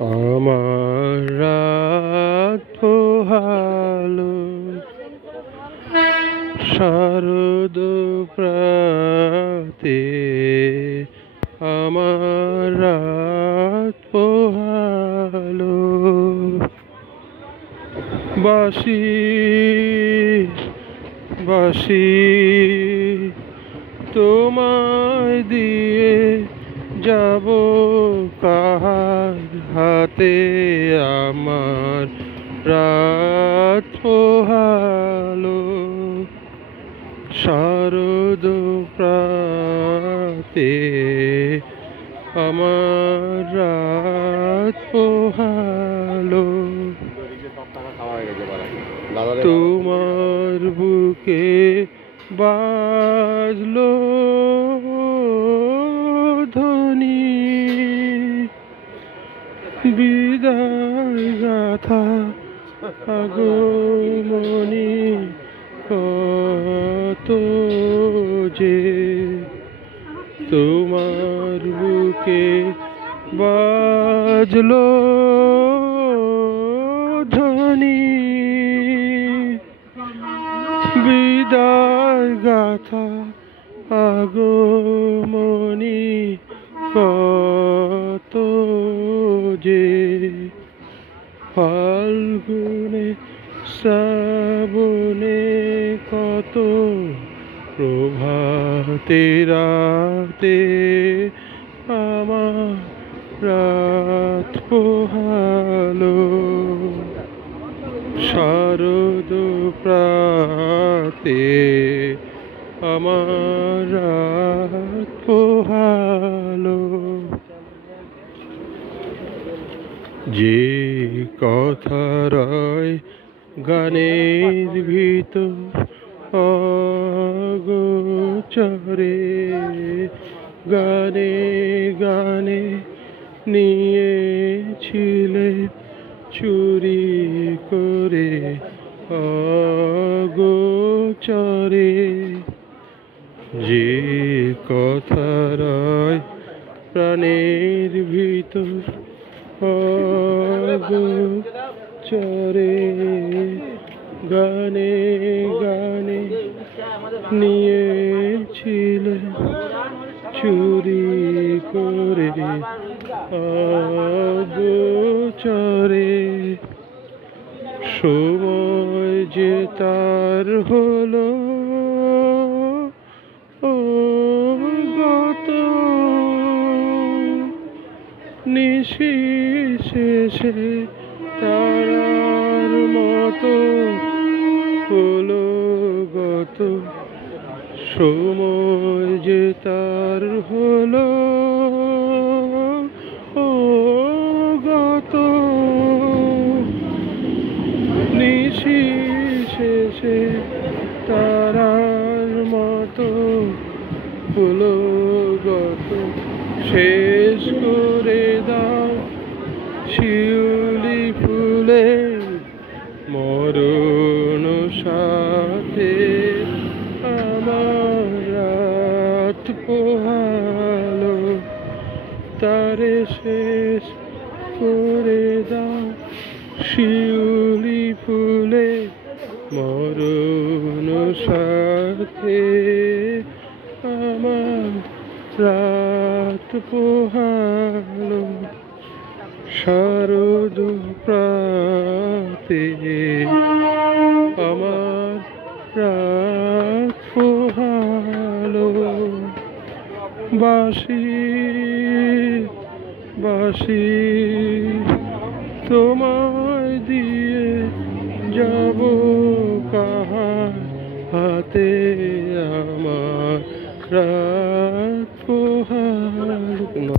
আমার রাত পোহালো শারদ প্রাতে, আমার রাত পোহালো। বাঁশি বাঁশি তোমায় দিয়ে যাব কাহার হাতে, আমার রাত পোহালো শারদ প্রাতে, আমার রাত পোহালো। তোমার বুকে বাজলো ধ্বনি, বিদায় গাথা আগমনী কত যে, তোমার বুকে বাজলো ধ্বনি, বিদায় গাথা আগমনী কত যে। ফাল্গুনে শ্রাবণে কত প্রভাতে রাতে, আমার রাত পোহালো শারদ প্রাতে, আমার রাত পোহালো। যে কথা রয় গানের ভিতর অগোচরে, গানে গানে নিয়েছিলে চুরি করে অগোচরে। যে কথা রয় প্রাণের ভিতর অগোচরে, গানে গানে নিয়েছিলে চুরি করে অগোচরে। সময় যে তার হলো গত, নিশি শেষে তারার মতো হলো গত। সময় যে তার হলো গত, নিশি শেষে তারার মতো হলো গত। শেষ করে দাও শিউলি ফুলে মরণ সাথে, আমার রাত পোহালো তারে শেষ করে দাও শিউলি ফুলে মরণ সাথে, আমার রাত পোহালো শারদ প্রাতে, আমার রাত পোহালো। বাঁশি বাঁশি তোমায় দিয়ে যাব কাহার হাতে, আমার রাত পোহালো।